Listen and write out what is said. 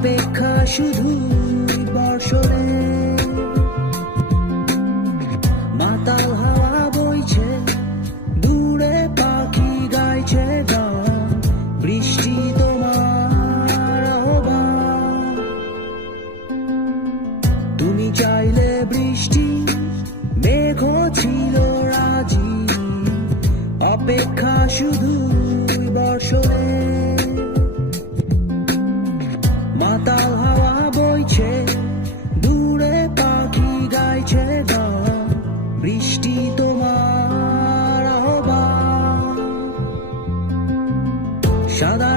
অপেক্ষা শুধু বর্ষণে। মাতাল হাওয়া বইছে, দূরে পাখি গাইছে গান, বৃষ্টি তোমার আহ্বান। তুমি চাইলে বৃষ্টি, মেঘ ছিল রাজি, অপেক্ষা শুধু বর্ষণে। মাতাল হাওয়া বইছে, দূরে পাখি গাইছে গান, বৃষ্টি তোমার আহ্বান। সাদা